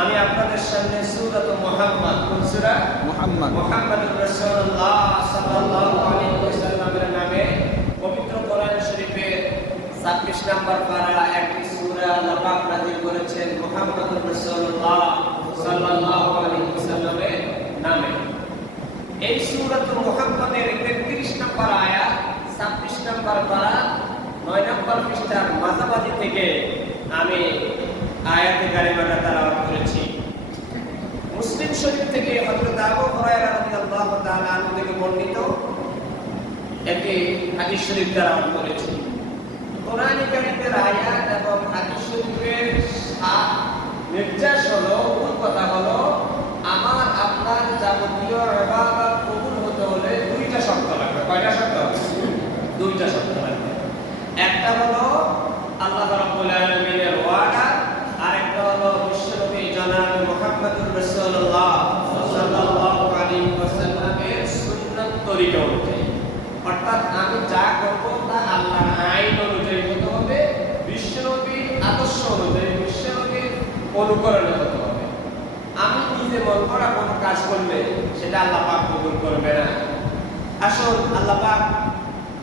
আমি আপনাদের সামনে সূরাত মুহাম্মদ, কোন সূরা? মুহাম্মাদুর রাসূলুল্লাহ সাল্লাল্লাহু আলাইহি ওয়াসাল্লামের নামে পবিত্র কোরআন শরীফের 26 নম্বর পারা একটি সূরা আল্লাহ পাক নাযিল করেছেন মুহাম্মাদুর রাসূলুল্লাহ সাল্লাল্লাহু আলাইহি ওয়াসাল্লামের নামে। এই সূরাত মুহাম্মাদের 33 নম্বর আয়াত, 26 নম্বর পারা, 9 নম্বর পৃষ্ঠার মাঝামাঝি থেকে আমি আয়াতে কারিমাটা তেলাওয়াত করেছি। মুসলিম শরীফ থেকে হযরত আবু হুরায়রা রাদিয়াল্লাহু তাআলা আনহু থেকে বর্ণিত একটি হাদিস শরীফ তেলাওয়াত করেছি। কোরআন কারীমের আয়াত এবং হাদিস শরীফের নির্দেশ হলো, মূল কথা হলো, আমার আপনার যাবতীয় ইবাদত কবুল হতে হলে দুইটা শর্ত লাগবে। কয়টা শর্ত? দুইটা শর্ত লাগবে। একটা হলো আল্লাহ রাব্বুল আলামিনের ওয়াদা, আরেকটা হলো বিশ্বনবী জনাব মুহাম্মদুর রাসূলুল্লাহ সাল্লাল্লাহু আলাইহি ওয়াসাল্লামের সুন্নাত তরিকা অনুযায়ী। অর্থাৎ আমি যা করব তা আল্লাহর আইন অনুযায়ী হতে হবে, বিশ্বনবীর আদর্শ অনুযায়ী, বিশ্বনবীর অনুকরণে হতে হবে। আমি নিজে মন করা কোনো কাজ করলে সেটা আল্লাহ পাক কবুল করবে না। আসুন আল্লাহ পাক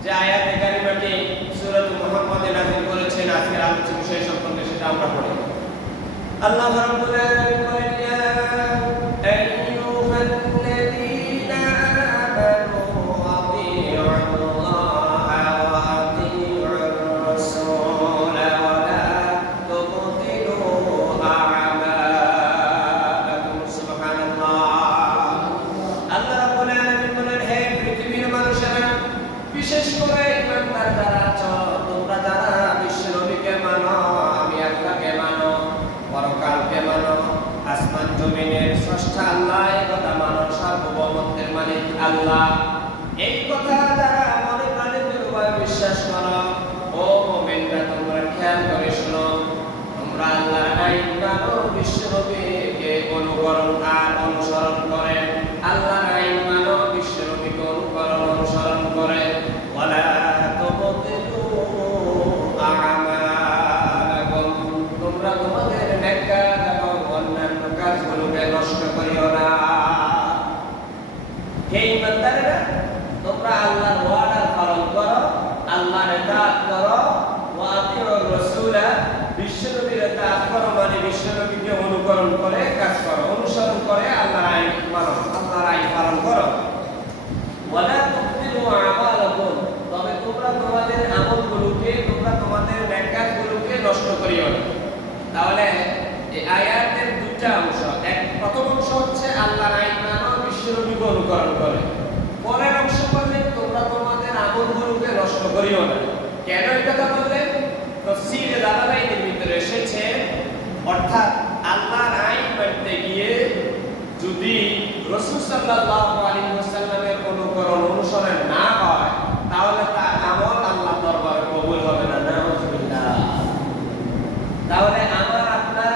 যে আয়াতে কারিমাটি সূরা মুহাম্মাদে নাযিল করেছেন আজকের আলোচ্য বিষয় সম্পর্কে সেটা আমরা পড়ি। আল্লাহ রাব্বুল আলামিন বলেন, ইয়া আইয়ুহাল্লাযীনা আমানু আতিউল্লাহা ওয়া আতিউর রাসূলা ওয়া লা তুবতিলু আ'মালাকুম। সুবহানাল্লাহ। আল্লাহ রাব্বুল আলামিন বলেন, হে পৃথিবীর মানুষেরা, বিশেষ করে ইমানদার যারা আছো, তোমরা যারা বিশ্বনবীকে মানো, আমি আল্লাহকে মানো, পরকালকে মানো, আসমান জমিনের স্রষ্টা আল্লাহ, এই কথা মানো, সার্বভৌমত্বের মালিক আল্লাহ, এই কথা যারা মনে প্রাণে দৃঢ়ভাবে বিশ্বাস করো, ও মুমিনরা তোমরা খেয়াল করে শোনো, তোমরা আল্লাহর আইন মানো, বিশ্বনবীকে অনুকরণ আর অনুসরণ করে, আল্লাহর আইন মানো, বিশ্বনবীকে অনুসরণ করে, ওয়ালা তুবতিলু আ'মালাকুম, তোমরা তোমাদের নেক কাজ এবং অন্যান্য কাজগুলোকে নষ্ট করিও না। হে ঈমানদারেরা, তোমরা আল্লাহর ওয়াদা পালন করো, আল্লাহর ইতাআত করো, ওয়া আতিউর রাসূলা, বিশ্বনবীর ইতাআত করো মানে বিশ্বনবীকে অনুকরণ করে কাজ করো, অনুসরণ করে আল্লাহর আইন মানো, আল্লাহর আইন পালন করো। ওয়ালা তুবতিলু আ'মালাকুম, তবে তোমরা তোমাদের আমলগুলোকে, তোমরা তোমাদের নেক কাজগুলোকে নষ্ট করিও না। তাহলে এই আয়াতের দুইটা অংশ। প্রথম অংশ হচ্ছে আল্লাহর আইন মানো, বিশ্বনবীকে অনুকরণ করে। পরের অংশ বললেন তোমরা তোমাদের আমলগুলোকে নষ্ট করিও না। কেন এই কথা বললেন? তাফসীরে দালালাইনের ভিতরে এসেছে, অর্থাৎ আল্লাহর আইন মানতে গিয়ে যদি রাসূল সাল্লাল্লাহু আলাইহি ওয়াসাল্লামের অনুসরণ না হয়, তাহলে তার আমল আল্লাহর দরবারে কবুল হবে না। নাউযুবিল্লাহ। তাহলে আমার আপনার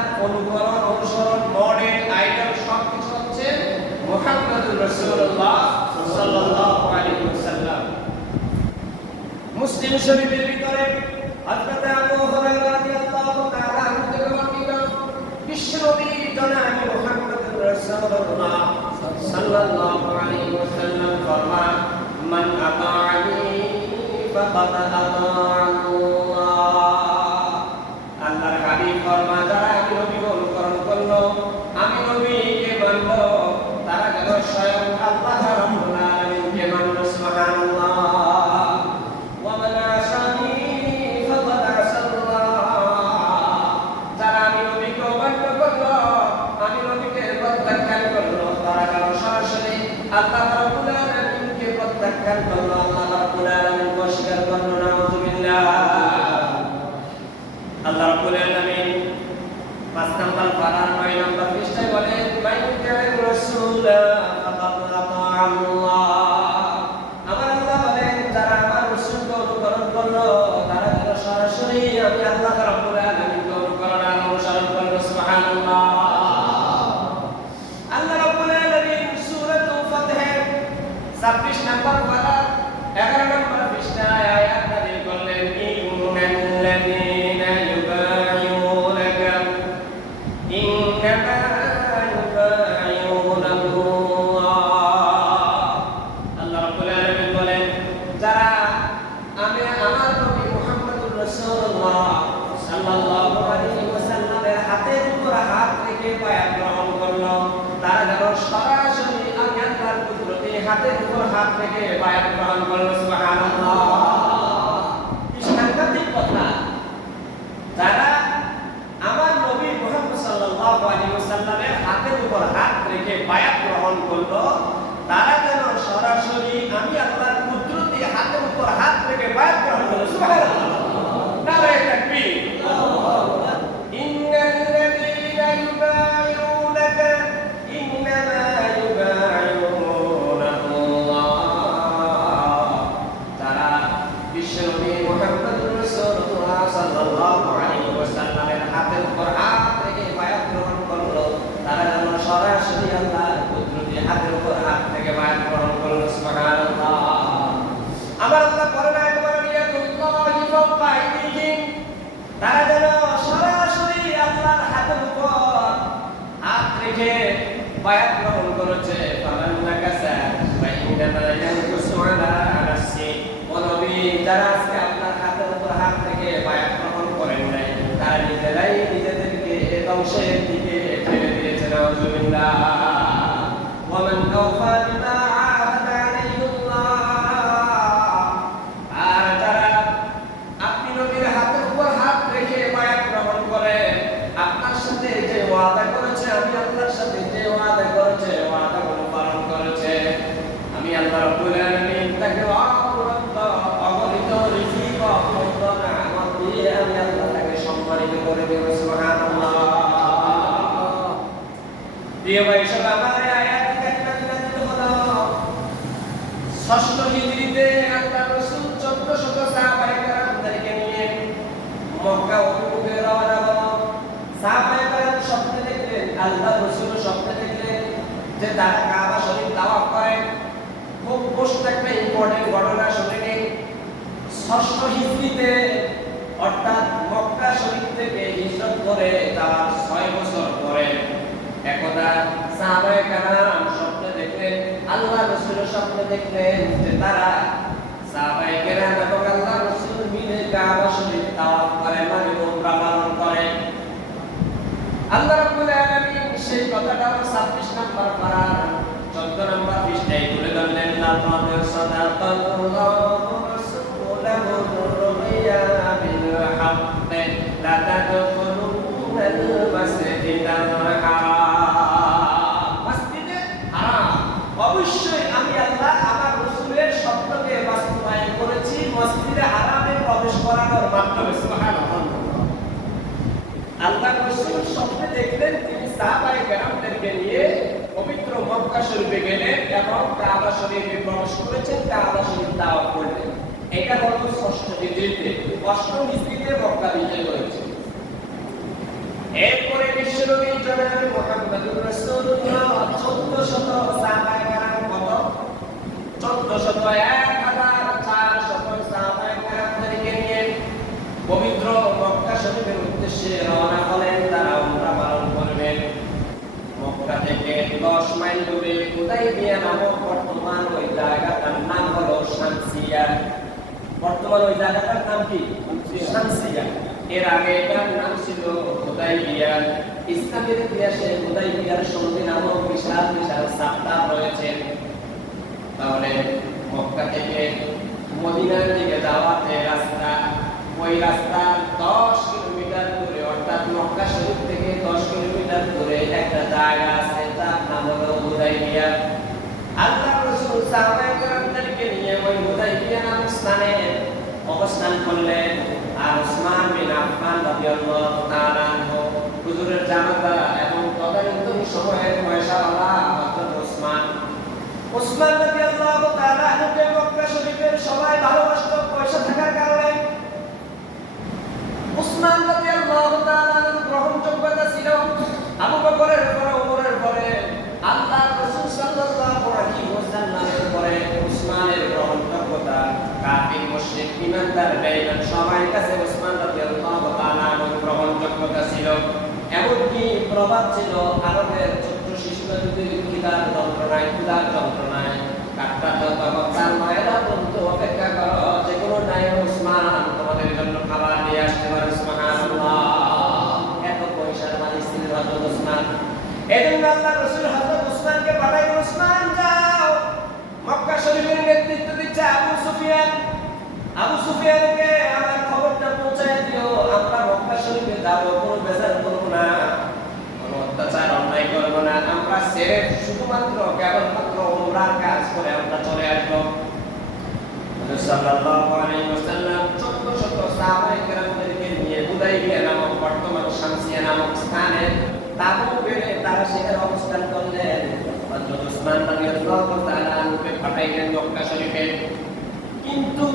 অনুসরণ, মডেল, আইডল সবকিছু হচ্ছে মুহাম্মাদুর রাসূলুল্লাহ সাল্লাল্লাহু আলাইহি ওয়াসাল্লাম। মুসলিম শরীফের ভিতরে হযরত আবু হুরায়রা রাদিয়াল্লাহু তাআলা আনহু থেকে বর্ণিত, বিশ্বনবী জনাব মুহাম্মাদুর রাসূলুল্লাহ সাল্লাল্লাহু আলাইহি ওয়াসাল্লাম ফরমান, মান আতাআনি ফাকাদ আতাআল্লাহ। আল্লাহর হাবিব ফরমান, যারা আমি নবীকে অনুকরণ করলো, আমি নবীকে মানলো, তারা যেন স্বয়ং আল্লাহ রাব্বুল আলামিনকে মানলো। সুবহানাল্লাহ। ওয়া মান আসানি ফাকাদ আসাল্লাহ। যারা আমি নবীকে অমান্য করলো, আমি নবীকে প্রত্যাখ্যান করলো, তারা যেন সরাসরি আল্লাহ রাব্বুল আলামিনকে প্রত্যাখ্যান করলো, আল্লাহ রাব্বুল আলামিনকে অস্বীকার করলো। নাউযুবিল্লাহ। আল্লাহ রাব্বুল আলামিন 5 নম্বর পারা 9 নম্বর পৃষ্ঠায় বলেন, মাইয়াতির রাসূলা ফাকাদ আতাআল্লাহ। আমার আল্লাহ বলেন, যারা আমার রাসূলকে অনুকরণ করলো, তারা যেন সরাসরি আমি আল্লাহ রাব্বুল আলামিনকে অনুকরণ আর অনুসরণ করলো। সুবহানাল্লাহ। আল্লাহ রাব্বুল আলামিন সূরাতুল ফাতহের 26 নম্বর পারা 11 নম্বর পৃষ্ঠায় আয়াত নাযিল করলেন, ইন্নাল্লাযীনা ইন্নামা থেকে বায়াত গ্রহণ করলো তারা যেন সরাসরি আমি আল্লাহর কুদরতি হাতের উপর হাত থেকে বায়াত গ্রহণ করলো। সুবহানাল্লাহ। কি সাংঘাতিক কথা! যারা আমার নবী মুহাম্মদ সাল্লাল্লাহু আলাইহি ওয়াসাল্লামের হাতের উপর হাত রেখে বায়াত গ্রহণ করলো তারা যেন সরাসরি আমি আল্লাহর কুদরতি হাতের উপর হাত রেখে বায়াত গ্রহণ করলো। সুবহানাল্লাহ। নারায়ে তাকবীর। ইন্নাল্লাযীনা ইউবাইউনাকা ইন্নামা ইউবাইউনাল্লাহ। যারা বিশ্বনবী মুহাম্মদুর রাসূলুল্লাহ সাল্লাল্লাহু আলাইহি ওয়াসাল্লামের হাতের উপর হাত রেখে বায়াত গ্রহণ করলো তারা যেন সরাসরি আল্লাহর কুদরতি হাতের উপর হাত থেকে বায়াত গ্রহণ করলো। সুবহানাল্লাহ। আমার আল্লাহ বলেন ইয়াদুল্লাহি ফাওকা আইদিহিম, তারা যেন সরাসরি আল্লাহর হাতের উপর হাত রেখে বায়াত গ্রহণ করেছে। ফামান নাকাসা ওয়া ইন্নামা ইয়ানকুসু আলা নাফসি। ও নবী, যারা আজকে আপনার হাতের উপর হাত রেখে বায়াত গ্রহণ করেন নাই তারা নিজেরাই নিজেদেরকে ধ্বংসের দিকে ঠেলে দিয়েছে। নাউযুবিল্লাহ। ওয়া মান আওফা বিমা আহাদা আলাইহিল্লাহ। আর যারা আপনি নবীর হাতের উপর হাত রেখে বায়াত গ্রহণ করে আপনার সাথে যে ওয়াদা করেছে, আমি আল্লাহর সাথে যে ওয়াদা করেছে ওয়াদাগুলো পালন করেছে, আমি আল্লাহ রাব্বুল আলামিন তাকে অগণিত রিজিক অগণিত নিয়ামত দিয়ে আমি আল্লাহ তাকে সম্মানিত করে দেব। সুবহানাল্লাহ। প্রিয় ভাই সব আমার এই আয়াত কারিমাটি হলো ৬ষ্ঠ হিজরিতে আল্লাহর রাসূল ১৪শত সাহাবায়ে কেরামদেরকে নিয়ে মক্কা অভিমুখে রওনা হলো। সাহাবায়ে কেরাম স্বপ্নে দেখলেন, আল্লাহর রাসূল স্বপ্নে দেখলেন যে তারা কাবা শরীফ তাওয়াফ করেন। খুব পোস্ট একটা ইম্পর্টেন্ট ঘটনা শুনে নিন। ৬ষ্ঠ হিজরিতে অর্থাৎ মক্কা শরীফ থেকে হিজরত করে তার ৬ বছর পরে একদা সাহাবায়ে কেরাম স্বপ্নে দেখলেন, আল্লাহর রাসূল স্বপ্নে দেখলেন যে তারা সাহাবায়ে কেরাম এবং আল্লাহর রাসূল মিলে কাবা শরীফ তাওয়াফ করে, মানে উমরা পালন করে। আল্লাহ রাব্বুল আলামিন সেই কথাটা ২৬ নম্বর পারার ১৪ নম্বর পৃষ্ঠায় তুলে ধরলেন। লাকাদ সাদাকাল্লাহু রাসূলাহুর রুমিয়া বিল হাক্ক লা তাদখুলুনাল মাসজিদাল হারাম। মসজিদে হারাম অবশ্যই আমি আল্লাহ আমার রাসূলের শব্দকে বাস্তবায়ন করেছি মসজিদে হারামে প্রবেশ করানোর মাধ্যমে। সুবহানাল্লাহ। আল্লাহর রাসূল স্বপ্নে দেখলেন তিনি সাহাবায়ে কেরামদেরকে নিয়ে পবিত্র মক্কা শরীফে গেলেন এবং কাবা শরীফে প্রবেশ করেছেন, কাবা শরীফ তাওয়াফ করলেন। এটা হলো ৬ষ্ঠ হিজরিতে। ৮ম হিজরিতে মক্কা বিজয় হয়েছে। এরপরে বিশ্বনবী জনাব মুহাম্মদুর রাসূলুল্লাহ ১৪শত সাহাবায়ে কেরাম কত ১৪০০ সাহাবায়ে কেরামদেরকে নিয়ে পবিত্র মক্কা শরীফের উদ্দেশ্যে রওনা হলেন। তারা উমরা পালন করবেন। মক্কা থেকে ১০ মাইল দূরে হুদাইবিয়া নামক বর্তমান ওই জায়গাটার নাম হলো শামসিয়া। বর্তমান ওই জায়গাটার নাম কি? শামসিয়া। এর আগে এটার নাম ছিল হুদাইবিয়া। ইসলামের ইতিহাসে হুদাইবিয়ার সন্ধি নামক বিশাল বিশাল চ্যাপ্টার রয়েছে। তাহলে মক্কা থেকে মদিনার দিকে যাওয়ার যে রাস্তা, ওই রাস্তা 10 কিলোমিটার দূরে অর্থাৎ মক্কা শরীফ থেকে 10 কিলোমিটার দূরে একটা জায়গা আছে তার নাম হলো হুদাইবিয়া। আল্লাহর রাসূল সাহাবায়ে কেরামদেরকে নিয়ে ওই হুদাইবিয়া নামক স্থানে অবস্থান করলেন। আর উসমান বিন আফফান রাদিয়াল্লাহু তাআলা আনহু হুজুরের জামাতা এবং তদানীন্তন সময়ের পয়সাওয়ালা হযরত উসমান রাদিয়াল্লাহু তাআলা আনহুকে মক্কা শরীফের সবাই ভালোবাসত পয়সা থাকার কারণে। উসমান রাদিয়াল্লাহু তাআলা গ্রহণযোগ্যতা ছিল আবু বকরের পরে, ওমরের পরে, আল্লাহর রাসূল সাল্লাল্লাহু আলাইহি ওয়াসাল্লামের পরে উসমানের গ্রহণযোগ্যতা কাফির মুশরিক ঈমানদার বেঈমান সবার কাছে উসমান রাদিয়াল্লাহু তাআলা গ্রহণযোগ্যতা ছিল। এমনকি প্রবাদ ছিল আরবের ছোট্ট শিশুরা যদি ক্ষুধার যন্ত্রণায় কাটটা তার মায়েরা বলতো অপেক্ষা করো, যে কোনো নাই উসমান তোমাদের জন্য খাবার নিয়ে আসতে পারে। সুবহানাল্লাহ। এত পয়সার মালিক ছিল হযরত উসমান। এজন্য আল্লাহ রাসূল হযরত উসমানকে পাঠালেন, উসমান যাও, মক্কা শরীফের নেতৃত্ব দিচ্ছে আবু সুফিয়ান। আবু সুফিয়ানকে আমার খবরটা পৌঁছায় দিও, আমরা মক্কা শরীফে যাব, কোনো বেজার করব না, কোনো অত্যাচার অন্যায় করব না, আমরা সিরেফ শুধুমাত্র কেবলমাত্র উমরার কাজ করে আমরা চলে আসবো। রাসূল সাল্লাল্লাহু আলাইহি ওয়াসাল্লাম 1400 সাহাবায়ে কেরামদেরকে নিয়ে হুদাইবিয়া নামক বর্তমান শামসিয়া নামক স্থানে তাঁবু পেরে তারা সেখানে অবস্থান করলেন। হযরত উসমান রাদিয়াল্লাহু তাআলা আনহুকে পাঠাইলেন মক্কা শরীফে। কিন্তু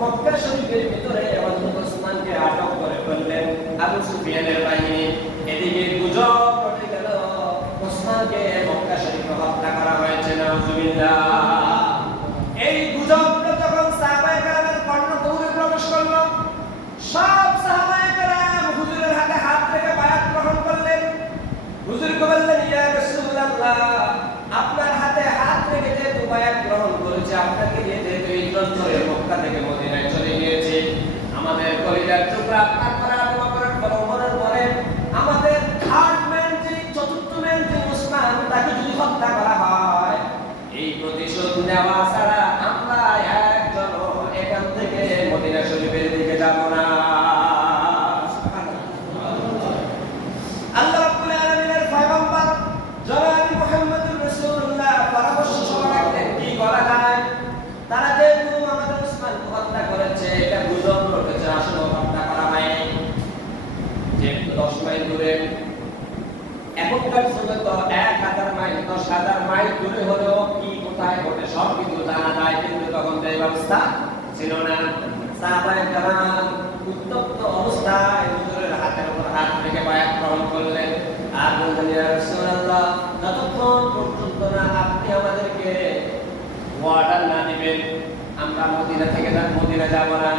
মক্কা শরীফের ভিতরে হযরত উসমানকে আটক করে ফেললেন আবু সুফিয়ানের বাহিনী। এদিকে গুজব রটে গেল উসমানকে মক্কা শরীফে হত্যা করা হয়েছে, নাউজুবিল্লাহ। এই গুজবটা যখন সাহাবায়ে কেরামের কর্ণকুহরে প্রবেশ করল, সব সাহাবায়ে কেরাম হুজুরের হাতে হাত রেখে বায়াত গ্রহণ করলেন। হুজুরকে বললেন, ইয়া রাসূলুল্লাহ, আপনার হাতে হাত রেখে যেহেতু বায়াত গ্রহণ করেছে, আপনাকে নিয়ে যেহেতু হিজরত করে মক্কা থেকে মদিনায় চলে গিয়েছে, আমাদের কলিজার টুকরা আপনার পরে আবু বকর ওমরের পরে আমাদের থার্ড ম্যান, যে চতুর্থ ম্যান, যে উসমান, তাকে যদি হত্যা করা হয়, এই প্রতিশোধ নেওয়া ছাড়া আমরা একজন এখান থেকে মদিনা শরীফের দিকে যাব না। আল্লাহ রাব্বুল আলামিনের পয়গম্বর জনাব মুহাম্মদুর রাসূলুল্লাহ পরামর্শ সভা ডাকলেন, কি করা যায়? তারা যেহেতু আমাদের উসমানকে হত্যা করেছে, এটা গুজব রটেছে, আসলে হত্যা করা হয়নি, যেহেতু 10 মাইল দূরে, এখনকার যুগে তো 1000 মাইল 10,000 মাইল দূরে হলেও কি কোথায় ঘটে সব কিছু জানা যায়, কিন্তু তখন তো এই ব্যবস্থা ছিল না। সাহাবায়ে কেরাম উত্তপ্ত অবস্থায় হুজুরের হাতের উপর হাত রেখে বায়াত গ্রহণ করলেন আর বললেন, ইয়া রাসূলুল্লাহ, যতক্ষণ পর্যন্ত না আপনি আমাদেরকে ওয়ার্ডার না দিবেন, আমরা মদিনা থেকে মদিনা যাব না।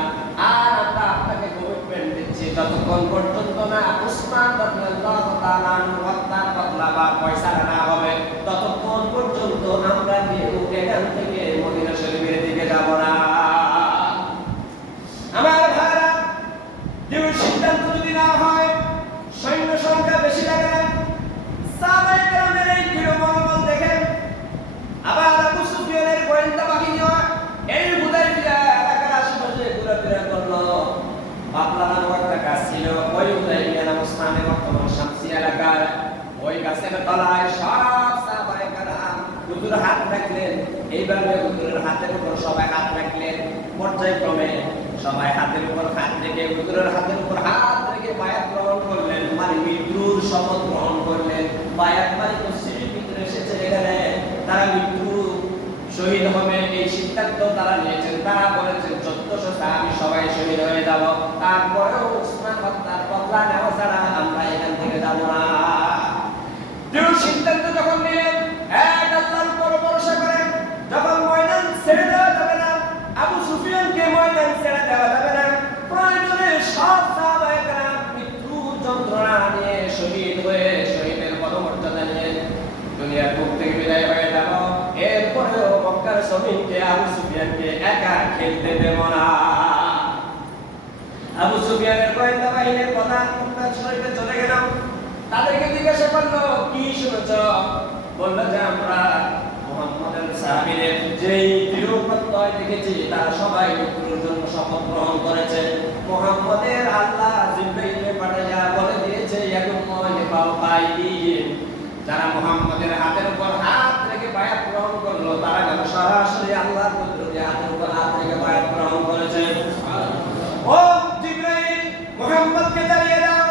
আর আমরা আপনাকে কমিটমেন্ট দিচ্ছি, যতক্ষণ পর্যন্ত না উসমান রাদিয়াল্লাহু তাআলা আনহু হত্যার বদলা বা পয়সা না হবে, ততক্ষণ পর্যন্ত আমরা কেউ এখান থেকে মদিনা শরীফের দিকে যাব না। আমার ভাইরা, যে সিদ্ধান্ত যদি না হয়, সৈন্য সংখ্যা বেশি লাগে না, সাহাবায়ে কেরামের এই দৃঢ় মনোবল দেখে আবার আবু সুফিয়ানের গোয়েন্দা বাহিনীও এই হুদাইবিয়া এলাকার আশেপাশে ঘোরাফেরা করলো। বাবলা নামক একটা গাছ ছিল ওই হুদাইবিয়া নামক স্থানে, বর্তমান শামসিয়া এলাকার ওই গাছের তলায় সব সাহাবায়ে কেরাম হুজুর হাত রাখলেন। এইভাবে হুজুরের হাতের উপর সবাই হাত রাখলেন। পর্যায়ক্রমে সবাই হাতের উপর হাত রেখে হুজুরের হাতের উপর হাত রেখে বায়াত গ্রহণ করলেন, মানে মৃত্যুর শপথ গ্রহণ করলেন। বায়াত মানে মসজিদের ভিতরে এসেছে, এখানে তারা মৃত্যু শহীদ হবে এই সিদ্ধান্ত তারা নিয়েছেন। তারা বলেছেন 1400 সাহাবী সবাই শহীদ হয়ে যাব, তারপরেও উসমান হত্যার বদলা নেওয়া ছাড়া আমরা এখান থেকে যাব না। দৃঢ় সিদ্ধান্ত যখন নিলেন, এক আল্লাহর উপর ভরসা করেন, যখন ময়দান ছেড়ে দেওয়া যাবে না, আবু সুফিয়ানকে ময়দান ছেড়ে দেওয়া যাবে না, প্রয়োজনে সব সাহাবায়ে কেরাম মৃত্যুর যন্ত্রণা নিয়ে শহীদ হয়ে শহীদের পদমর্যাদা নিয়ে দুনিয়ার বুক থেকে বিদায় হয়ে যাব, এরপরেও মক্কার জমিনকে আবু সুফিয়ানকে একা খেলতে দেব না। আবু সুফিয়ানের গোয়েন্দা বাহিনীর প্রধান মক্কা শরীফে চলে গেল। তাদেরকে জিজ্ঞাসা করলো, কি শুনেছ? বলল যে আমরা মুহাম্মদের সাহাবীদের যেই দৃঢ় প্রত্যয় দেখেছি, তারা সবাই মৃত্যুর জন্য শপথ গ্রহণ করেছে। মুহাম্মদের আল্লাহ জিবরাইলকে পাঠাইয়া বলে দিয়েছে, যারা মুহাম্মদের হাতের উপর হাত রেখে বায়াত গ্রহণ করলো, তারা যেন সরাসরি আল্লাহর কুদরতে হাতের উপর হাত রেখে বায়াত গ্রহণ করেছে। ও জিবরাইল, মুহাম্মদকে জানিয়ে দাও,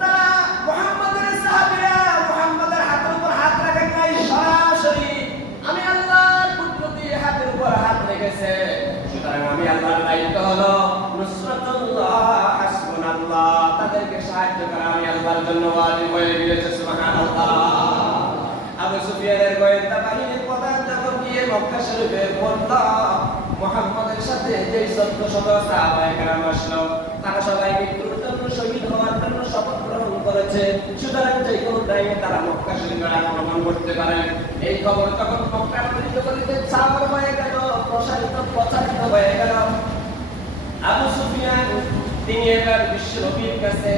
তারা মুহাম্মদের সাহাবীরা মুহাম্মদের হাতের উপর হাত রাখেন নাই, সরাসরি আমি আল্লাহর কুদরতে হাতের উপর হাত রেখেছে। সুতরাং আমি আল্লাহর দায়িত্ব হলো নুসরাতুল্লাহ, হাসবুনাল্লাহ, তাদেরকে সাহায্য করা আমি আল্লাহর জন্য ওয়াজিব হয়ে গিয়েছে। সুবহানাল্লাহ। আবু সুফিয়ানের গোয়েন্দা বাহিনীর প্রধান যখন গিয়ে মক্কা শরীফে বলল, মুহাম্মদের সাথে যে 1400 সাহাবায়ে কেরাম আসলো, তারা সবাই মৃত্যুর জন্য শহীদ হওয়ার জন্য শপথ গ্রহণ করেছে, সুতরাং যে কোনো টাইমে তারা মক্কা শরীফে আক্রমণ করতে পারে। এই খবর তখন মক্কার অলিতে চাওয়ার হয়ে গেল, প্রচারিত হয়ে গেল। আবু সুফিয়ান তিনি এবার বিশ্ব নবীর কাছে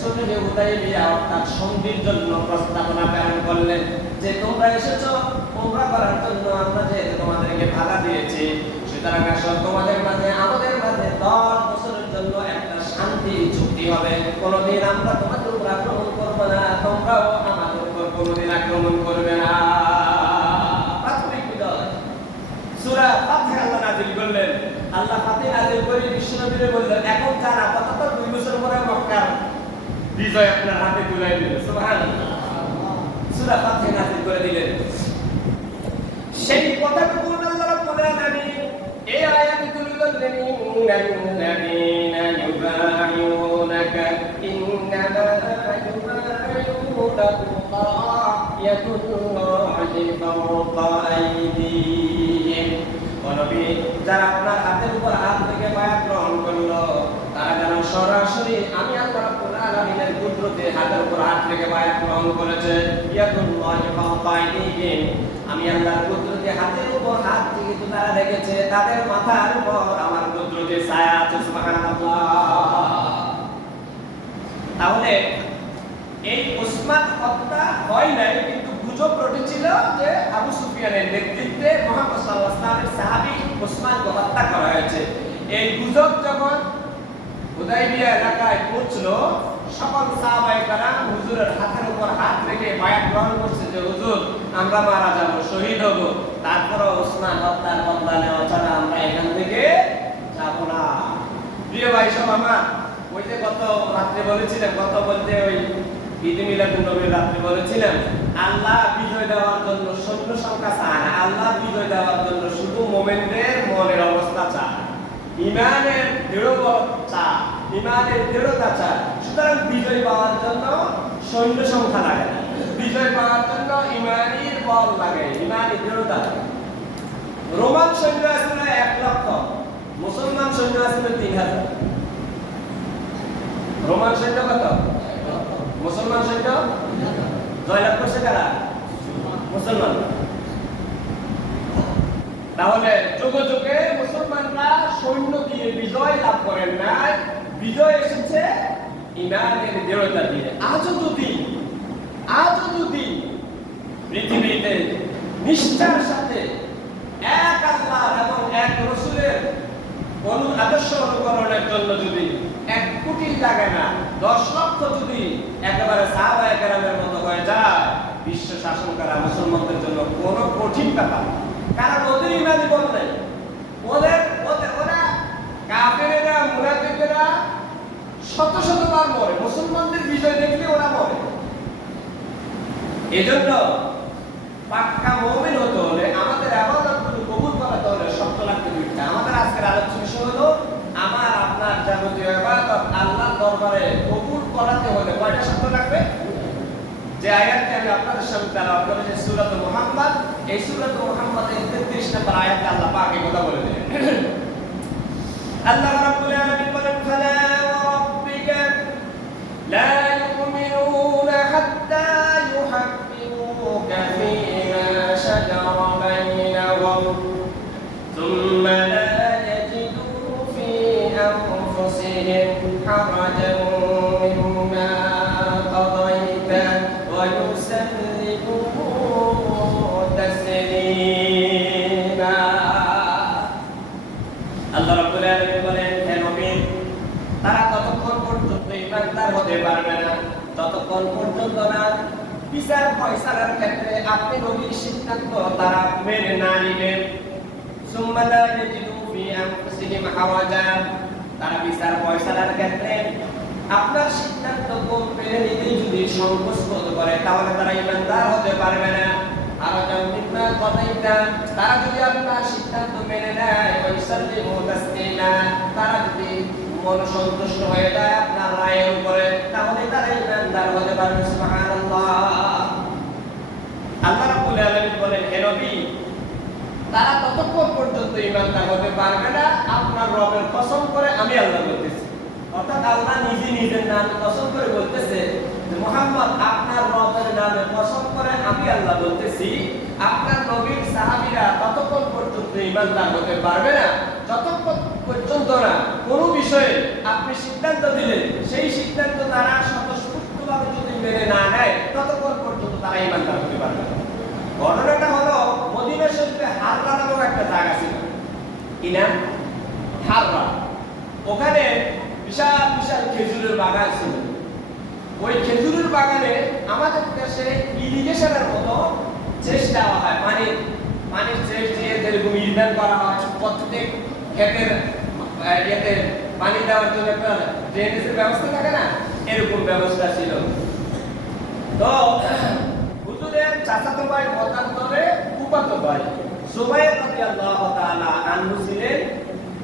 সুলহে হুদাইবিয়া অর্থাৎ সন্ধির জন্য প্রস্তাবনা প্রেরণ করলেন যে তোমরা এসেছো ওমরা করার জন্য, আমরা যে তোমাদেরকে ভাড়া দিয়েছি, সুতরাং আসো তোমাদের মাঝে আমাদের মাঝে 10 বছরের জন্য একটা শান্তি চুক্তি হবে। কোনোদিন আমরা তোমাদের উপর আক্রমণ করব না, তোমরাও আমাদের উপর কোনোদিন আক্রমণ করবে না। প্রাথমিক বিজয় সূরা ফাতিহা আল্লাহ নাযিল করলেন। আল্লাহ ফাতিহা নাযিল করে বিশ্বনবীকে বললেন এখন যান আপাতত 2 বছর পরে মক্কার বিজয় আপনার হাতে তুলে দিলেন। সুবহানাল্লাহ। সূরা ফাতিহা নাযিল করে দিলেন। সেই কথাটুকু আল্লাহ রাব্বুল আলামিন এই আয়াতে তুলে ধরলেন, ইন্নাল্লাযীনা ইউবাইউনাকা ইন্নামা ইউবাইউনাল্লাহ ইয়াদুল্লাহি ফাওকা আইদিহিম। ও নবী, যারা আপনার হাতের উপর হাত থেকে বায়াত গ্রহণ করলো তারা যেন সরাসরি আমি আল্লাহ রাব্বুল আলামিনের কুদরতে হাতের উপর হাত থেকে বায়াত গ্রহণ করেছে। ইয়াদুল্লাহি ফাওকা আইদিহিম, আমি আল্লাহর কুদরতে হাতের উপর হাত যেহেতু তারা রেখেছে তাদের মাথার উপর আমার কুদরতের ছায়া আছে। সুবহানাল্লাহ। তাহলে এই ওসমান হত্যা হয় নাই, কিন্তু গুজব রটেছিল যে আবু সুফিয়ানের নেতৃত্বে মুহাম্মদ সাল্লাল্লাহু আলাইহি ওয়াসাল্লামের সাহাবী ওসমানকে হত্যা করা হয়েছে। এই গুজব যখন হুদাইবিয়া এলাকায় পৌঁছলো, সকল সাহাবায়ে কেরাম হুজুরের হাতের উপর হাত রেখে বায়াত গ্রহণ করছে যে হুজুর আমরা মারা যাব, শহীদ হব, তারপরে ওসমান হত্যার বদলা নেওয়া ছাড়া আমরা এখান থেকে যাব না। প্রিয় ভাই সব আমার, ওই যে গত রাত্রে বলেছিলাম, গত বলতে ওই ঈদ মিলাদুন নবীর রাত্রে বলেছিলাম, আল্লাহ বিজয় দেওয়ার জন্য সৈন্য সংখ্যা চায় না, আল্লাহ বিজয় দেওয়ার জন্য শুধু মুমিনদের মনের অবস্থা চায়, ইমানের দৃঢ়তা চায়, ইমানের দৃঢ়তা চায়। সুতরাং বিজয় পাওয়ার জন্য সৈন্য সংখ্যা লাগে না, বিজয় পাওয়ার জন্য ইমানের বল লাগে, ইমানের দৃঢ়তা লাগে। রোমান সৈন্য আসলে 1 লক্ষ, মুসলমান সৈন্য আসলে 3000। রোমান সৈন্য কত? মুসলমান সৈন্য জয়লাভ করছে কারা? মুসলমান। তাহলে যুগে যুগে মুসলমানরা সৈন্য দিয়ে বিজয় লাভ করেন নাই, বিজয় এসেছে ইমানের দৃঢ়তা দিয়ে। আজও যদি পৃথিবীতে নিষ্ঠার সাথে এক আল্লাহ এবং এক রাসূলের আদর্শ অনুকরণের জন্য যদি 1 কোটি লাগে না 10 লক্ষ যদি একেবারে সাহাবায়ে কেরামের মতো হয়ে যায়, বিশ্ব শাসন করা মুসলমানদের জন্য কোনো কঠিন ব্যাপার না। কারণ ওদের ইমানি বল নাই, ওরা কাফেরেরা মুনাফিকেরা শত বার মরে, মুসলমানদের বিজয় দেখলে ওরা মরে। এজন্য পাক্কা মুমিন হতে হলে আমাদের ইবাদতগুলো কবুল করাতে হলে শর্ত লাগবে 2টা। আমাদের আজকের আলোচনা বিষয় হলো আমার আপনার যাবতীয় ইবাদত আল্লাহর দরবারে কবুল করাতে হলে কয়টা শর্ত লাগবে? যে আয়াতটি আমি আপনাদের সামনে তেলাওয়াত করেছি সূরাতুল মুহাম্মদ, এই সূরাতুল মুহাম্মদের 33 নম্বর আয়াতে আল্লাহ পাক এই কথা বলে দিলেন। আল্লাহ রাব্বুল আলামিন বলেন, ফালা রাব্বিকা লা ইউমিনুনা হাত্তা ইউহাক্কিমুকা ফীমা শাজারা বাইনাহুম থুম্মা লা ইয়াজিদু ফী আনফুসিহিম হারাজান মিম্মা قضيت ويسلموا تسليما। আল্লাহ রাব্বুল আলামিন বলেন, হে নবী, তারা ততক্ষণ পর্যন্ত ঈমানদার হতে পারবে না ততক্ষণ পর্যন্ত না বিচার ফয়সালার ক্ষেত্রে আপনি নবীর সিদ্ধান্ত তারা মেনে না নেবেন। সুম্মা লা ইয়াজিদু ফী আনফুসিহিম হারাজা, তারা বিচার ফয়সালার ক্ষেত্রে আপনার সিদ্ধান্ত মেনে নিতে যদি সংকোচ বোধ করে তাহলে তারা ঈমানদার হতে পারবে না। আর যখন কথাইটা তারা যদি আপনার সিদ্ধান্ত মেনে নেয়, ওয়াইসাল্লিমু তাসলিমা, তারা যদি মন সন্তুষ্ট হয়ে যায় আপনার রায়ের উপরে, তাহলে তারা ঈমানদার হতে পারবে। সুবহানাল্লাহ। আল্লাহ রাব্বুল আলামিন বলেন, হে নবী, তারা ততক্ষণ পর্যন্ত ঈমানদার হতে পারবে না আপনার রবের কসম করে আমি আল্লাহ বলতেছি। অর্থাৎ আল্লাহ নিজের নামে কসম করে বলতেছে যে মুহাম্মদ আপনার রবের নামে কসম করে আমি আল্লাহ বলতেছি, আপনার নবীর সাহাবীরা ততক্ষণ পর্যন্ত ঈমানদার হতে পারবে না যতক্ষণ পর্যন্ত না কোনো বিষয়ে আপনি সিদ্ধান্ত দিলেন, সেই সিদ্ধান্ত তারা স্বতঃস্ফূর্তভাবে যদি মেনে না নেয় ততক্ষণ পর্যন্ত তারা ঈমানদার হতে পারবে না। ঘটনাটা হলো মদিনা শরীফে হাররা নামক একটা জায়গা ছিল। কি নাম? হাররা। ওখানে বিশাল বিশাল খেজুরের বাগান ছিল। ওই খেজুরের বাগানে আমাদের দেশে ইরিগেশনের মতো সেচ দেওয়া হয়, পানির সেচ দিয়ে যেরকম ইরিগেশন করা হয়, প্রত্যেক ক্ষেতের ইয়েতে পানি দেওয়ার জন্য একটা ড্রেনেজের ব্যবস্থা থাকে না, এরকম ব্যবস্থা ছিল। তো হুজুরের চাচাতো ভাই মতান্তরে ফুফাতো ভাই জুবাইর রাদিয়াল্লাহু তাআলা আনহু ছিলেন,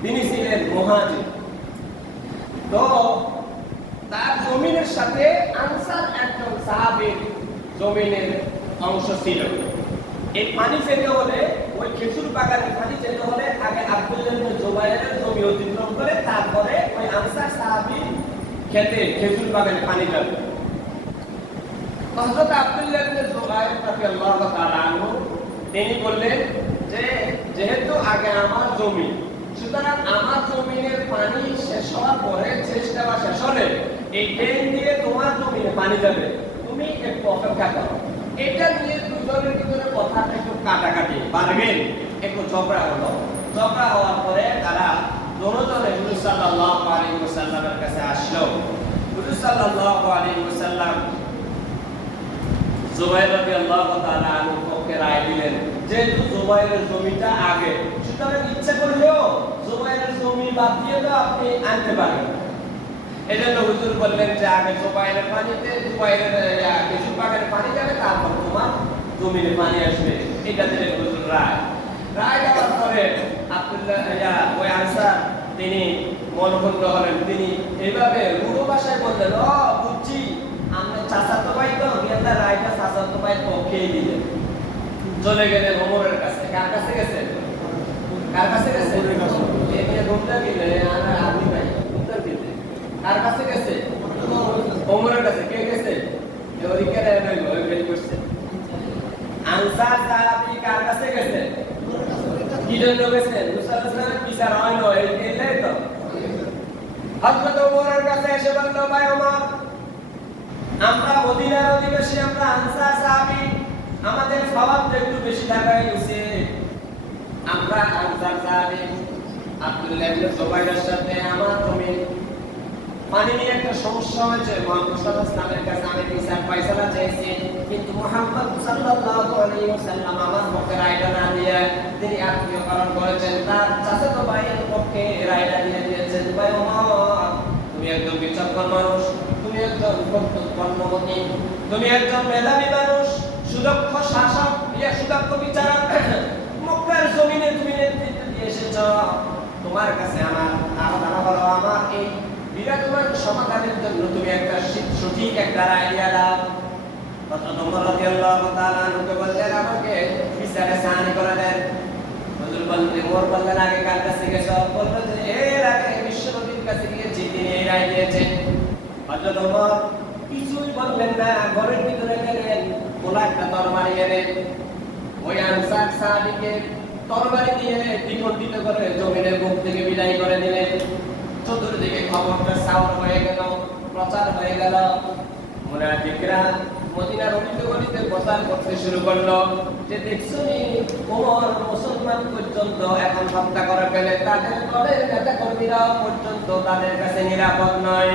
তিনি ছিলেন মুহাজির। তো তার জমিনের সাথে আনসার একজন সাহাবীর জমিনের অংশ ছিল। এই পানি যেতে হলে, ওই খেজুর বাগানে পানি যেতে হলে আগে আব্দুল্লাহ ইবনে জুবাইরের জমি অতিক্রম করে তারপরে ওই আনসার সাহাবীর খেতে খেজুর বাগানে পানি যাবে। হযরত আব্দুল্লাহ ইবনে জুবাইর রাদিয়াল্লাহু তাআলা আনহু তিনি বললেন যে যেহেতু আগে আমার জমি, সুতরাং আমার জমিনের পানি শেষ হওয়ার পরে চেষ্টা বা শেষ হলে এই ড্রেন দিয়ে তোমার জমিনে পানি যাবে, তুমি একটু অপেক্ষা করো। এটা নিয়ে দুজনের ভিতরে কথাটা একটু কাটাকাটি, বার্গেন, একটু ঝগড়া হলো। ঝগড়া হওয়ার পরে তারা দুজনে হুজুর সাল্লাল্লাহু আলাইহি ওয়াসাল্লামের কাছে আসলো। হুজুর সাল্লাল্লাহু আলাইহি ওয়াসাল্লাম জুবাইর রাদিয়াল্লাহু তাআলা আনহুর পক্ষে রায় দিলেন। যেহেতু জুবাইরের জমিটা আগে, সুতরাং ইচ্ছা করলেও জুবাইরের জমি বাদ দিয়ে তো আপনি আনতে পারেন। এজন্য হুজুর বললেন যে আগে জুবাইরের পানিতে জুবাইরের খেজুর বাগানে পানি যাবে, তারপর তোমার জমিনে পানি আসবে। এটা দিলেন হুজুর রায়। রায় দেওয়ার পরে আব্দুল্লাহ ওই আনসার তিনি মনভঙ্গ হলেন। তিনি এইভাবে রূঢ় ভাষায় বললেন, ও বুঝছি আমরা চাচাতো ভাই তো, গেন্দা রায়টা চাচাতো ভাই পক্ষেই দিলেন। চলে গেলেন ওমরের কাছে। কার কাছে গেছেন? কার কাছে গেছেন? এই নিয়ে ঘুমটা গেলে আর আমি ভাই ঘুমটা দিতে কার কাছে গেছে? ওমরের কাছে। কে গেছে? ওরিকে রে নয়, ওই বেল করছে। আনসার সাহাবী কার কাছে গেছে? কি জন্য গেছেন? মুসলমানের বিচার হয় না, এই দিলেই তো। হযরত ওমরের কাছে এসে বলল, ভাই ওমর, আমরা মদিনার অধিবাসী, আমরা আনসার সাহাবী, আমাদের সওয়াবটা একটু বেশি লাগাই হইছে। আমরা আনসার সাহাবী আব্দুল্লাহ ইবনে জুবাইরের সাথে আমার জমি পানি নিয়ে একটা সমস্যা হয়েছে। মুহাম্মদ সাল্লাল্লাহু আলাইহি ওয়াসাল্লামের কাছে আমি বিচার ফয়সালা চাইছি, কিন্তু মুহাম্মদ সাল্লাল্লাহু আলাইহি ওয়াসাল্লাম আমার পক্ষে রায়টা না দিয়ে তিনি আত্মীয়করণ করেছেন, তার চাচাতো ভাইয়ের পক্ষে রায়টা দিয়ে দিয়েছেন। ভাই ওমর, তুমি একজন বিচক্ষণ মানুষ, তুমি একজন কর্মমতী, তুমি একজন মেধাবী মানুষ, সুদক্ষ শাসক, সুদক্ষ বিচারক, মক্কার জমিনে তুমি নেতৃত্ব দিয়ে এসেছ। তোমার কাছে আমার আহ্বান হলো, আমার এই বিরাটমান সমাধানের জন্য তুমি একটা সঠিক একটা রায় দিয়ে দাও। হযরত ওমর রাদিয়াল্লাহু তাআলা আনহুকে বললেন, আমাকে বিচারে সাহায্য করে দেন। হুজুর বললেন, ওমর বললেন, আগে কার কাছে গেছো? বলল যে এর আগে বিশ্বনবীর কাছে গিয়েছি, তিনি এই রায় দিয়েছেন। হযরত ওমর কিছুই বললেন না, ঘরের ভিতরে গেলেন, কোলা একটা তরবারি এনে ওই আনসার সাহাবীকে তরবারি দিয়ে দ্বিখণ্ডিত করে জমিনের বুক থেকে বিদায় করে দিলেন। চতুর্দিকে খবরটা সাউন্ড হয়ে গেল, প্রচার হয়ে গেল। মুনাফিকরা মদিনার অলিতে গলিতে প্রচার করতে শুরু করলো যে দেখছনি ওমর মুসলমান পর্যন্ত এখন হত্যা করে ফেলে, তাদের দলের নেতা কর্মীরা পর্যন্ত তাদের কাছে নিরাপদ নয়।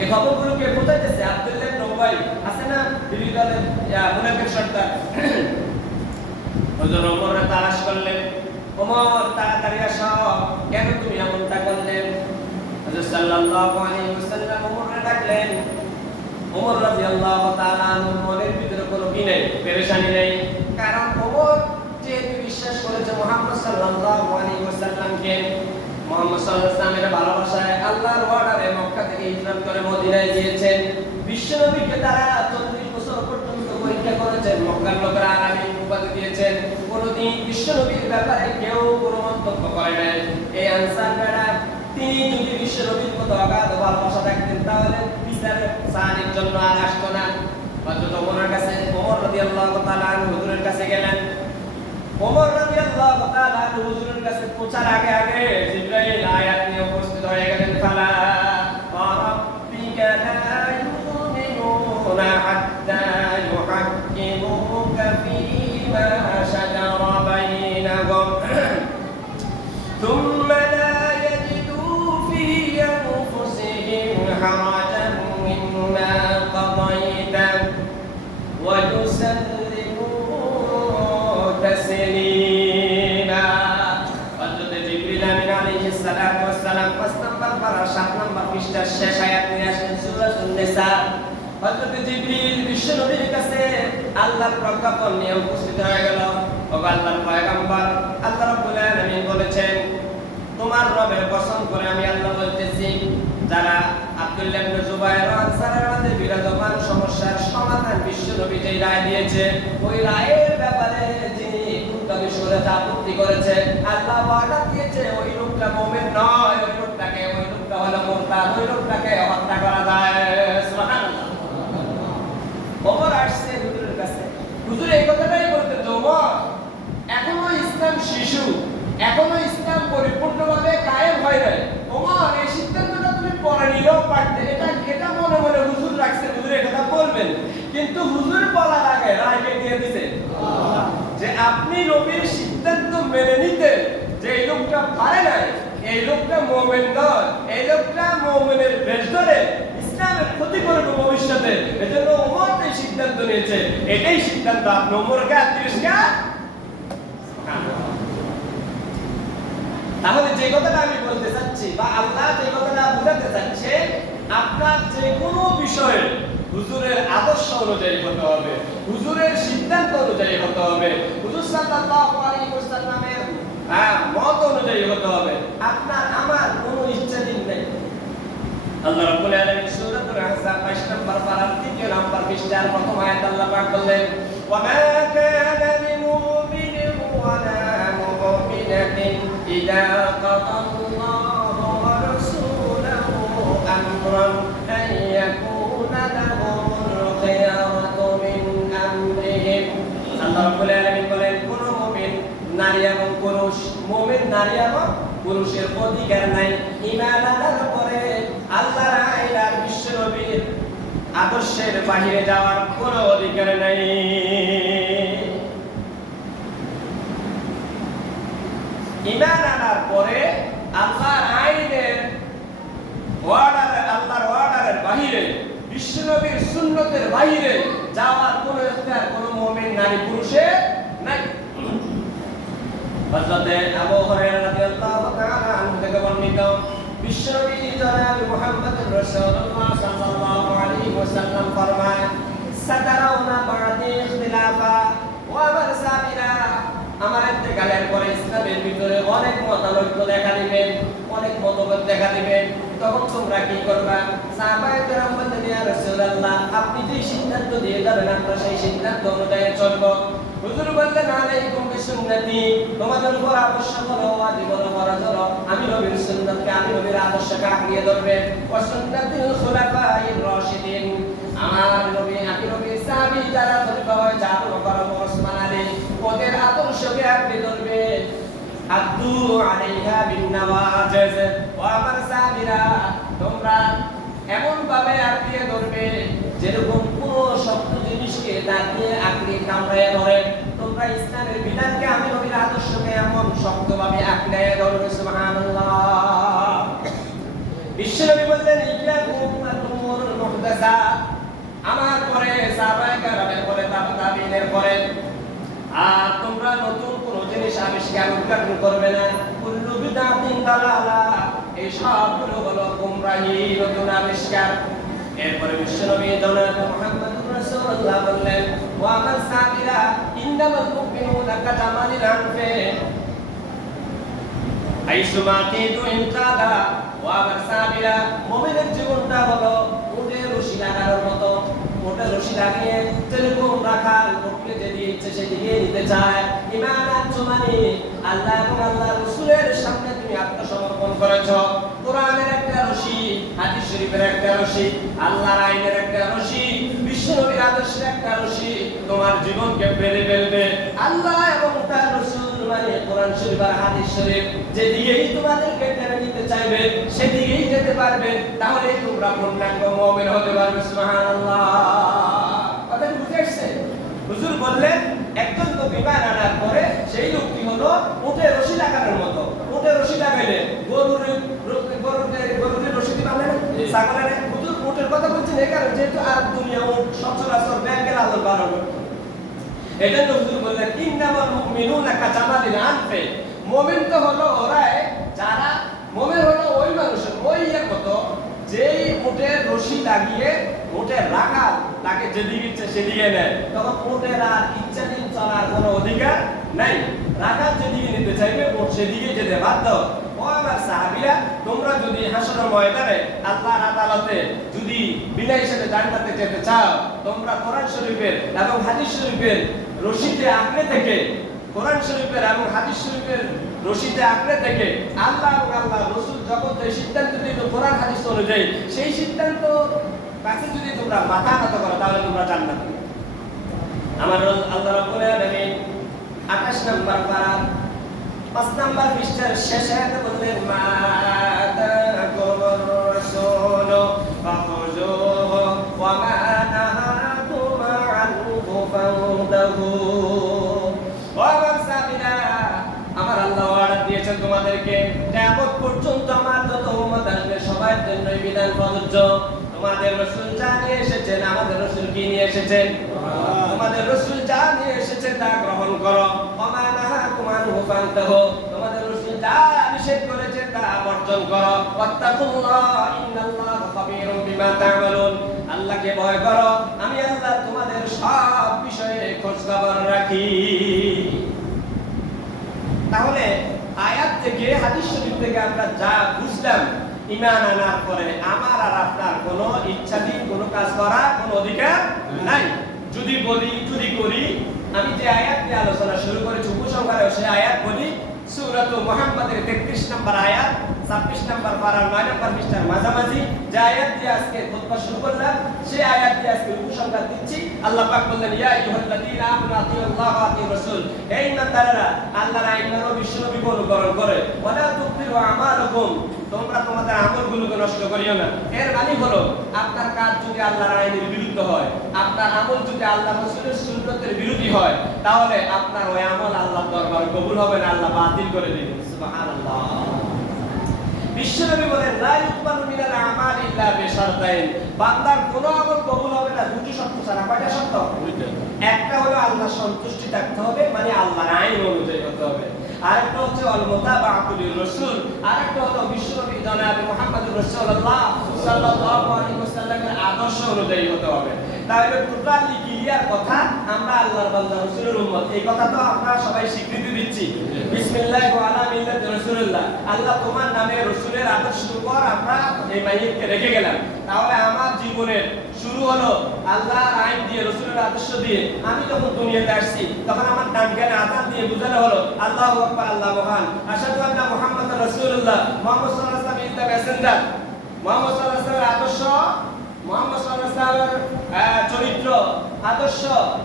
এই খবরগুলোকে বোঝাইতেছে আব্দুল্লাহ ইবনে উবাই আছে না, বিরোধী দলের মুনাফিক সর্দার। হুজুর ওমরকে তালাশ করলেন, ওমর তাড়াতাড়ি আসো, কেন তুমি এমনটা করলেন? হুজুর সাল্লাল্লাহু আলাইহি ওয়াসাল্লাম ওমরকে ডাকলেন। ওমর রাদিয়াল্লাহু তাআলা আনহুর মনের ভিতরে কোনো কি নেই, পেরেশানি নেই, কারণ ওমর যেহেতু বিশ্বাস করেছে মুহাম্মদ সাল্লাল্লাহু আলাইহি ওয়াসাল্লামকে, মুহাম্মদ সাল্লাল্লাহু আলাইহি ওয়াসাল্লামের ভালোবাসায় আল্লাহর অর্ডারে মক্কা থেকে হিজরত করে মদিনায় গিয়েছেন। বিশ্বনবীকে তারা 40 বছর পর্যন্ত পরীক্ষা করেছেন, মক্কার লোকেরা আরামী উপাধি দিয়েছেন, কোনদিন বিশ্বনবীর ব্যাপারে কেউ কোনো মন্তব্য করে নাই। এই আনসাররা তিনি যদি বিশ্বনবীর মতো অগাধ ভালোবাসা রাখতেন তাহলে বিচারের সাহায্যের জন্য আর আসতো না। হযরত ওমরের কাছে, ওমর রাদিয়াল্লাহু তাআলা আনহু হুজুরের কাছে গেলেন। ওমর রাদিয়াল্লাহু তাআলা হুজুরের কাছে পৌঁছার আগে আগে জিবরাইল আয়াত নিয়ে উপস্থিত হয়ে গেলেন। ফালা রাব্বিকা লা ইউমিনুনা হাত্তা ইউহাক্কিমুকা ফীমা শাজারা বাইনাহুম থুম্মা লা ইয়াজিদু ফী আনফুসিহিম হারাজান মিম্মা কাদাইতা ওয়া ইউসাল্লিমু তাসলিমা। হযরত জিবরিল আমিন আলাইহিস সালাতু ওয়াস সালাম ৫ নম্বর পারা ৭ নম্বর পৃষ্ঠার শেষ আয়াত নিয়ে আসেন সূরাতুন নিসা। হযরত জিবরিল বিশ্ব নবীর কাছে আল্লাহর প্রজ্ঞাপন নিয়ে উপস্থিত হয়ে গেল। ও আল্লাহর পয়গম্বর, আল্লাহ রাব্বুল আলামিন বলেছেন, তোমার রবের কসম করে আমি আল্লাহ বলতেছি, যারা আব্দুল্লাহ ইবনে জুবায়ের আনসারের মধ্যে বিরাজমান সমস্যার সমাধান বিশ্ব নবী যে রায় দিয়েছে, ওই রায়ের ব্যাপারে যিনি উত্তরে সরে আপত্তি করেছে, আল্লাহ ওয়াদা দিয়েছে ওই লোকটা মুমিন নয়, ওই লোকটা হলো মুরতাদ, ওই লোকটাকে হত্যা করা যায়। সুবহানাল্লাহ। ওমর আসছে হুজুরের কাছে, হুজুর এই কথাটাই বলতে তো, ওমর এখনো ইসলাম শিশু, এখনো ইসলাম পরিপূর্ণভাবে কায়েম হয় নাই। ওমর এই সিদ্ধান্তটা তুমি পরে নিলেও পারতে, এটা মনে মনে হুজুর রাখছে, হুজুর এই কথা বলবেন, কিন্তু হুজুর বলার আগে রায়কে দিয়ে দিতে যে আপনি নবীর সিদ্ধান্ত মেনে নিতে, যে এই লোকটা পারে নাই, এই লোকটা মুমিন নয়, এই লোকটা মুমিনের বেশ ধরে ইসলামের ক্ষতি করবে ভবিষ্যতে, এজন্য ওমর এই সিদ্ধান্ত নিয়েছে। এটাই সিদ্ধান্ত আপনি ওমরকে তিরস্কার। তাহলে যে কথাটা আমি বলতে চাচ্ছি বা আল্লাহ যে কথাটা বোঝাতে চাচ্ছে, আপনার যে কোনো বিষয়ে হুজুরের আদর্শ অনুযায়ী হতে হবে, হুজুরের সিদ্ধান্ত অনুযায়ী হতে হবে, হুজুর সাল্লাল্লাহু আলাইহি ওয়াসাল্লামের মত অনুযায়ী হতে হবে। আপনার আমার কোনো ইচ্ছা দিন নেই। আল্লাহ রাব্বুল আলামিন সূরাতুল আহজাব ২২ নম্বর পারার ৩ নম্বর পৃষ্ঠার প্রথম আয়াত আল্লাহ পাক বললেন, ওয়া মা কানা লিমুমিনিন ওয়া লা মুমিনাতিন ইযা কাদাল্লাহু ওয়া রাসূলুহু আমরান আন ইয়াকুনা লাহুমুল খিয়ারাতু মিন আমরিহিম। আল্লাহ রাব্বুল আলামিন বলেন, কোন মুমিন নারী এবং পুরুষ, মুমিন নারী এবং পুরুষের অধিকার নাই ঈমান আনার পরে আল্লাহর আইন আর বিশ্ব নবীর আদর্শের বাহিরে যাওয়ার কোনো অধিকার নাই। ঈমান আনার পরে আল্লাহর আইনের আল্লাহর অর্ডারের বাহিরে, বিশ্ব নবীর সুন্নতের বাহিরে যাওয়ার কোনো ইখতিয়ার কোনো মুমিন নারী পুরুষের নাই। হযরত আবু হুরায়রা রাদিয়াল্লাহু তাআলা আনহু থেকে বর্ণিত, বিশ্বনবী জনাব মুহাম্মদুর রাসূলুল্লাহ সাল্লাল্লাহু আলাইহি ওয়াসাল্লাম ফরমায়, সাতারাউনা বা'দি ইখতিলাফা ওয়া মারসাবিরা, আমার ইন্তেকালের পরে ইসলামের ভিতরে অনেক মতানৈক্য দেখা দিবে, অনেক মতভেদ দেখা দিবে, তখন তোমরা কি করবা? সাহাবায়ে কেরাম বললেন, ইয়া রাসূলুল্লাহ, আপনি যে সিদ্ধান্ত দিয়ে যাবেন আমরা সেই সিদ্ধান্ত অনুযায়ী চলব। হুজুর বললেন, আলাইকুম বিসুন্নতি, তোমাদের উপর আবশ্যক হলো, ওয়াজিব হলো, ফরজ হলো আমি নবীর সুন্নাতকে, আমি নবীর আদর্শকে আঁকড়িয়ে ধরবে। ওয়া সুন্নাতুল খুলাফায়ে রাশিদিন, আমার নবী, আমি নবীর সাহাবী যারা খলিফা হয়, আবু বকর, ওসমান, আলী, ওদের আদর্শকে আঁকড়ে ধরবে। আদু আলাইহা বিন নওয়াজিজ, ও আমার সাহাবীরা তোমরা এমন ভাবে আঁকড়িয়ে ধরবে যেরকম কোন শক্ত জিনিসকে দাঁত দিয়ে আঁকড়িয়ে কামড়ায় ধরে, তোমরা ইসলামের বিধানকে, আমি নবীর আদর্শকে এমন শক্তভাবে আঁকড়ে ধরবে। সুবহানাল্লাহ। বিশ্বনবী বললেন, ইয়াকুম আল-উমুর মুহদাসাত, আমার পরে সাহাবায়ে কেরামের পরে তাবিঈনের পরে আর তোমরা নতুন কোন জিনিস আবিষ্কার উদ্ঘাটন করবে না। কুল্লু বিদআতিন দালালা, এই সবগুলো হলো গোমরাহি, নতুন আবিষ্কার। এরপরে বিশ্বনবী জনাব মুহাম্মদুর রাসূলুল্লাহ বললেন, ওয়া মান সাবিরা ইন্নামাল মুমিনুনা কাজামালিল আনফি আইসুমা কিদু ইনকাদা, ওয়া মান সাবিরা, মুমিনের জীবনটা হলো উটে রশি লাগানোর মতো, উটে রশি লাগিয়ে যেরকম রাখাল উটকে যেদিকে ইচ্ছে সেদিকে নিতে চায়। ঈমান আনছো মানে আল্লাহ এবং আল্লাহর রাসূলের সামনে তুমি আত্মসমর্পণ করেছো। কোরআনের একটা রশি, হাদিস শরীফের একটা রশি, আল্লাহর আইনের একটা রশি, বিশ্ব নবীর আদর্শের একটা রশি তোমার জীবনকে বেঁধে ফেলবে। আল্লাহ এবং তার রশি কোরআন শরীফ আর হাদিস শরীফ যেদিকেই তোমাদেরকে টেনে নিতে চাইবে সেদিকেই যেতে পারবে, তাহলে তোমরা পূর্ণাঙ্গ মুমিন হতে পারবে। সুবহানাল্লাহ। কথা বুঝে আসছে? হুজুর বললেন একজন লোক ঈমান আনার পরে সেই লোকটি হলো উটের রশি লাগানোর মতো। উটের রশি লাগাইলে গরুর রশি দিবালে না, ছাগলের। হুজুর উটের কথা বলছেন এই কারণে যেহেতু আর দুনিয়া উট সচরাচর ব্যাংকের আলো বাড়ানো। এটা তো হুজুর বললেন ইন্নামাল মুমিনুনা কাজামালিল আনফে। মুমিন তো হলো ওরাই যারা, মুমিন হলো ওই মানুষের ওই মতো যেই উটের রশি লাগিয়ে উটের রাখাল তাকে যেদিকে ইচ্ছে সেদিকে নেয়, তখন উটের আর ইচ্ছাধীন চলার কোনো অধিকার নাই। রাখাল যেদিকে নিতে চাইবে উট সেদিকে যেতে বাধ্য। ও আমার সাহাবীরা, তোমরা যদি হাসরের ময়দানে আল্লাহর আদালতে যদি বিনা হিসেবে জান্নাতে যেতে চাও, তোমরা কোরআন শরীফের এবং হাদিস শরীফের রশিতে আঁকড়ে থেকে, কোরআন শরীফের এবং হাদিস শরীফের রশিতে আঁকড়ে থেকে আল্লাহ এবং আল্লাহ রাসূল যখন যে সিদ্ধান্ত দিল কোরআন হাদিস অনুযায়ী, সেই সিদ্ধান্ত কাছে যদি তোমরা মাথা নত করো তাহলে তোমরা জান্নাতে। আমার আল্লাহ রাব্বুল আলামিন 28 নম্বর পারা 5 নম্বর পৃষ্ঠার শেষে আয়াতে বললেন মা আতাকুমুর রাসূল ফাখুযুহু ওয়া মা নাহাকুম আনহু ফান্তাহু। আমার আল্লাহ অর্ডার দিয়েছেন তোমাদেরকে কিয়ামত পর্যন্ত আমার যত উম্মত আসবে সবার জন্য বিধান প্রযোজ্য। তোমাদের রাসূল যা নিয়ে এসেছেন, আমাদের রাসূল কি নিয়ে এসেছেন? তোমাদের রাসূল যা নিয়ে এসেছেন তা গ্রহণ করো। ওমা নাহাকুম আনহু ফান্তাহু। তোমাদের রাসূল যা নিষেধ করেছেন তা বর্জন করো। ওয়াত্তাকুল্লাহ ইন্নাল্লাহা খাবীরুম বিমা তা'মালুন। আল্লাহকে ভয় করো, আমি আল্লাহ তোমাদের সব বিষয়ে খোঁজ খবর রাখি। তাহলে আয়াত থেকে হাদিস শরীফ থেকে আমরা যা বুঝলাম, ঈমান আনার পরে আমার আর আপনার কোনো ইচ্ছাধীন কোনো কাজ করার কোনো অধিকার নাই। যদি বলি, যদি করি, আমি যে আয়াত নিয়ে আলোচনা শুরু করেছি উপসংহারে সেই আয়াত বলি, সূরাতুল মুহাম্মাদের 33 নম্বর আয়াত 26 নম্বর পারার 9 নম্বর পৃষ্ঠার মাঝামাঝি যে আয়াত দিয়ে আজকে খুতবা শুরু করলাম, সেই আয়াত দিয়ে আজকে উপসংহার দিচ্ছি। আল্লাহ পাক বললেন ইয়া আইয়ুহাল্লাযীনা আমানু আতিউল্লাহ ওয়া আতিউর রাসূল। হে ঈমানদারেরা, আল্লাহর আইন ও বিশ্বনবীকে অনুসরণ করে ওয়ালা তুবতিলু আমালাকুম। তোমরা তোমাদের আমলগুলোকে নষ্ট করিও না। এর মানে হলো আপনার কাজ যদি আল্লাহর আইনের বিরুদ্ধে হয়, আপনার আমল যদি আল্লাহর রাসূলের সুন্নতের বিরোধী হয়, তাহলে আপনার ওই আমল আল্লাহর দরবারে কবুল হবে না, আল্লাহ বাতিল করে দিবেন। সুবহানাল্লাহ। বিশ্বনবী বলেন লা ইউকবালু মিনাল আমালি ইল্লা বিশারতাইন। বান্দার কোনো আমল কবুল হবে না দুটি শর্ত ছাড়া। কয়টা শর্ত? দুইটা। একটা হলো আল্লাহর সন্তুষ্টি থাকতে হবে, মানে আল্লাহর আইন অনুযায়ী হতে হবে। আরেকটা হচ্ছে আল মুতাবাআতু লির রাসূল। আরেকটা হলো বিশ্বনবী জনাবে মুহাম্মদুর রাসূলুল্লাহ সাল্লাল্লাহু আলাইহি ওয়াসাল্লামের আদর্শ অনুযায়ী হতে হবে। তাহলে টোটালি ক্লিয়ার কথা, আমরা আল্লাহর বান্দা রাসূলের উম্মত, এই কথা তো আমরা সবাই স্বীকৃতি দিচ্ছি। বিসমিল্লাহি ওয়া আলা মিল্লাতি রাসূলিল্লাহ। আল্লাহ তোমার নামে রাসূলের আদর্শের উপর আমরা এই মাইয়াতকে রেখে গেলাম। তাহলে আমার জীবনের শুরু হলো আল্লাহর আইন দিয়ে, রাসূলের আদর্শ দিয়ে। আমি যখন দুনিয়াতে আসছি তখন আমার ডান কানে আযান দিয়ে বুঝানো হলো আল্লাহু আকবার, আল্লাহ মহান, আশহাদু আন্না মুহাম্মাদুর রাসূলুল্লাহ, মুহাম্মদ সাল্লাল্লাহু আলাইহি ওয়াসাল্লাম ইজ দ্য মেসেঞ্জার। মুহাম্মদ সাল্লাল্লাহু আলাইহি ওয়াসাল্লামের আদর্শ, মুহাম্মদ সাল্লাল্লাহু আলাইহি ওয়াসাল্লামের চরিত্র, আদর্শ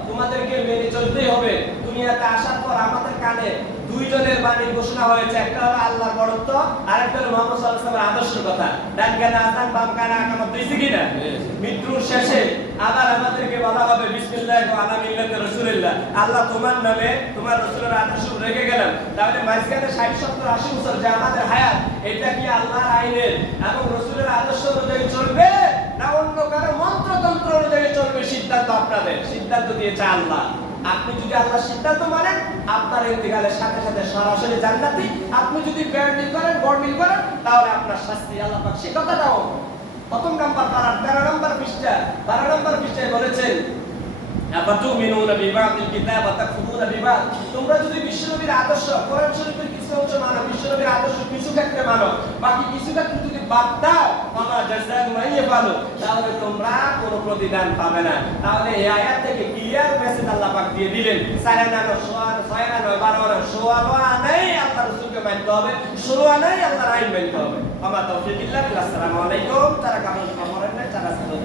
তোমাদেরকে মেনে চলতেই হবে। দুনিয়াতে আসার পর আমাদের কানে দুইজনের বাণী ঘোষণা হয়েছে, একটা হলো আল্লাহর বড়ত্ব, আরেকটা হলো মুহাম্মদ সাল্লাল্লাহু আলাইহি ওয়াসাল্লামের আদর্শের কথা। ডান কানে আযান, বাম কানে আকামত, দিয়েছে কিনা? মৃত্যুর শেষে আবার আমাদেরকে বলা হবে বিসমিল্লাহি ওয়া আলা মিল্লাতি রাসূলিল্লাহ। আল্লাহ তোমার নামে তোমার রাসূলের আদর্শ রেখে গেলাম। তাহলে মাঝখানে 60 70 80 বছর যে আমাদের হায়াত, এটা কি আল্লাহর আইনের এবং রাসূলের আদর্শ অনুযায়ী চলবে না অন্য কারো মন্ত্রতন্ত্র অনুযায়ী চলবে? সিদ্ধান্ত আপনাদের, সিদ্ধান্ত দিয়েছে আল্লাহ। আপনি যদি আল্লাহর সিদ্ধান্ত মানেন, আপনার ইন্তিকালের সাথে সাথে সরাসরি জান্নাতি। আপনি যদি ব্যান্ডিল করেন, গড়মিল করেন, তাহলে আপনার শাস্তি। আল্লাহ পাক সেই কথাটাও প্রথম নাম্বার পারার 13 নম্বর পৃষ্ঠা 12 নম্বর পৃষ্ঠায় বলেছেন আফাতুমিনুনা বিবাদিল কিতাব ওয়া তাকফুরুনা বিবাদ। তোমরা যদি বিশ্বনবীর আদর্শ, কোরআন শরীফের কিছু অংশ মানো, বিশ্বনবীর আদর্শ কিছু ক্ষেত্রে মানো, বাকি কিছু ক্ষেত্রে যদি বাদ দাও, আমা জাযাউ মা ইয়াফালু, তাহলে তোমরা কোনো প্রতিদান পাবে না। তাহলে এই আয়াত থেকে ক্লিয়ার মেসেজ আল্লাহ পাক দিয়ে দিলেন। 4 না 6 না 12 না 16 নাই আল্লাহর রাসূলকে মানতে হবে, 16 নাই আল্লাহর আইন মানতে হবে। আমা তাওফীক ইল্লা বিল্লাহ। আসসালামু আলাইকুম। যারা কামনা করেন না, যারা সাদত